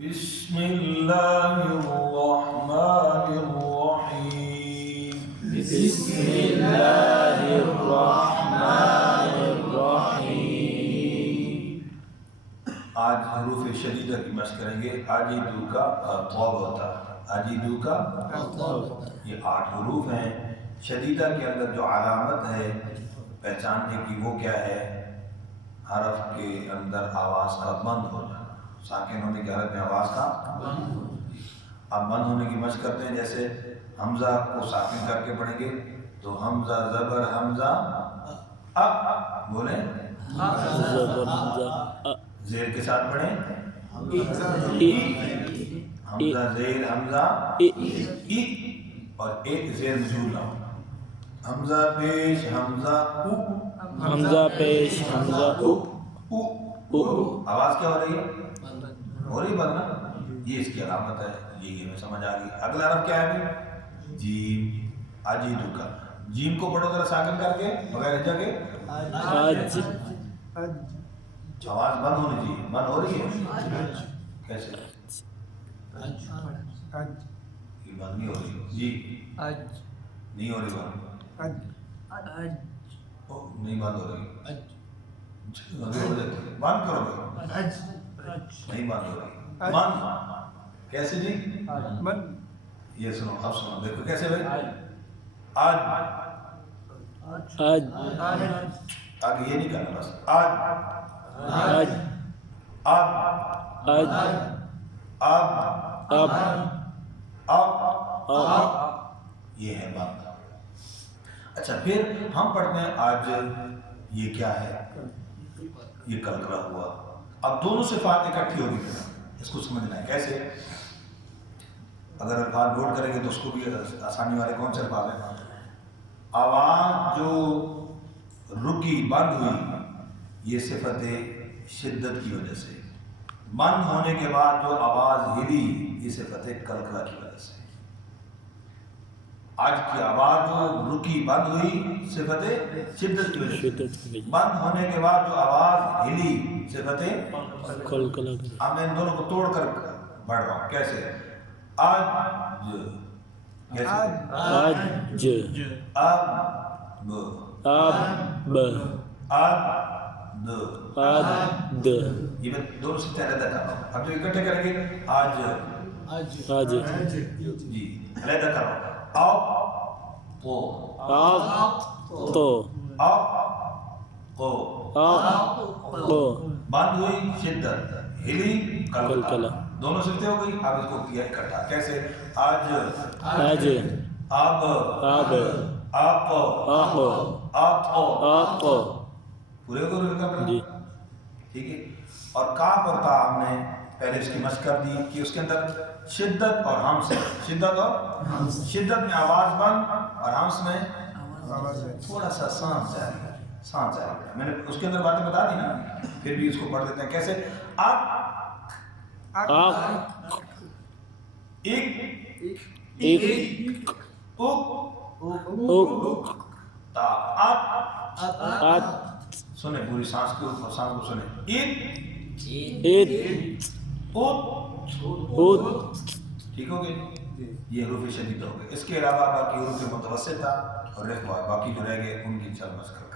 بسم اللہ الرحمن الرحیم بسم اللہ الرحمن الرحیم۔ آج حروف شدیدہ کی مشق کریں گے۔ آجیدو کا طوب ہوتا ہے، آجیدو کا یہ 8 حروف ہیں۔ شدیدہ کے اندر جو علامت ہے پہچاننے کی وہ کیا ہے؟ حرف کے اندر آواز کا بند ہو جانا، ساکن ہونے کی حالت میں آواز کا اب بند ہونے کی مشق کرتے ہیں۔ جیسے حمزہ کو ساکن کر کے پڑھیں گے تو حمزہ زبر حمزہ بولیں، زیر کے ساتھ پڑھیں، حمزہ زیر حمزہ ای، اور ایک زیر نزول نہ ہو۔ حمزہ پیش حمزہ او، حمزہ پیش حمزہ او، آواز کیا ہو رہی ہے؟ ہو رہی بند نا؟ یہ اس کی علامت ہے، یہ ہمیں سمجھ آ گئی۔ اگلا حرف کیا ہے بھائی؟ جیم، اجیدو کا۔ جیم کو پڑھو ذرا ساکن کر کے بغیر ہجا کے، اج آواز بند ہونی چاہیے۔ بند ہو رہی ہے کیسے؟ یہ بند نہیں ہو رہی جی، نہیں ہو رہی بند، نہیں بند ہو رہی، بند کرو بھائی، نہیں بند ہو رہی۔ من کیسے جی؟ یہ سنو، اب سنو، دیکھو کیسے بھائی؟ آج اج آگے یہ نہیں کرنا، بس آج اج اب اج اب اب اب اب یہ ہے بند۔ اچھا پھر ہم پڑھتے ہیں آج، یہ کیا ہے؟ یہ کلکلا ہوا۔ اب دونوں صفات اکٹھی ہوگی، اس کو سمجھنا ہے کیسے؟ اگر الفاظ نوٹ کریں گے تو اس کو بھی آسانی والے کون سے الفاظ ہیں؟ آواز جو رکی بند ہوئی، یہ صفت شدت کی وجہ سے۔ بند ہونے کے بعد جو آواز ہلی، یہ صفت کلکلا کی وجہ سے۔ آج کی آواز جو رکی بند ہوئی، صفت شدت کی وجہ سے۔ بند ہونے کے بعد جو آواز ہلی، صفت کلکلا۔ اب میں ان دونوں کو توڑ کر پڑھ رہا ہوں، کیسے؟ آج کیسے؟ آج اب اب اب اد یہ میں دونوں سے علیحدہ کر رہا ہوں۔ اب جو اکٹھے کریں گے، آج آج جی علیحدہ کر رہا ہوں۔ آپ کو آپ تو آپ کو آپ کو بند ہوئی شدت، ہلی کلکلا۔ دونوں صفتیں ہو گئی۔ اب اس کو کیا اکٹھا کیسے؟ آج آج اب اب آپ آپ آپ آپ پورے کو روکا جی ٹھیک ہے۔ اور کاف اور تا ہم نے پہلے اس کی مشق کر دی کہ اس کے اندر شدت اور ہمس ہے، شدت اور شدت میں آواز بند اور ہمس میں تھوڑا سا سانس جائے گا، سانس جائے گا۔ میں نے اس کے اندر باتیں بتا دی نا، پھر بھی اس کو پڑھ دیتے ہیں کیسے؟ آپ آپ ایک ایک اوک تا آپ آت سنیں، پوری سانس کو سنیں۔ ایک ایت اوت اوت ٹھیک ہو گئے، یہ حروف شدید ہو گئے۔ اس کے علاوہ باقی حروف متوسطہ اور رفع، باقی جو رہ گئے ان کی چل مشق کرو۔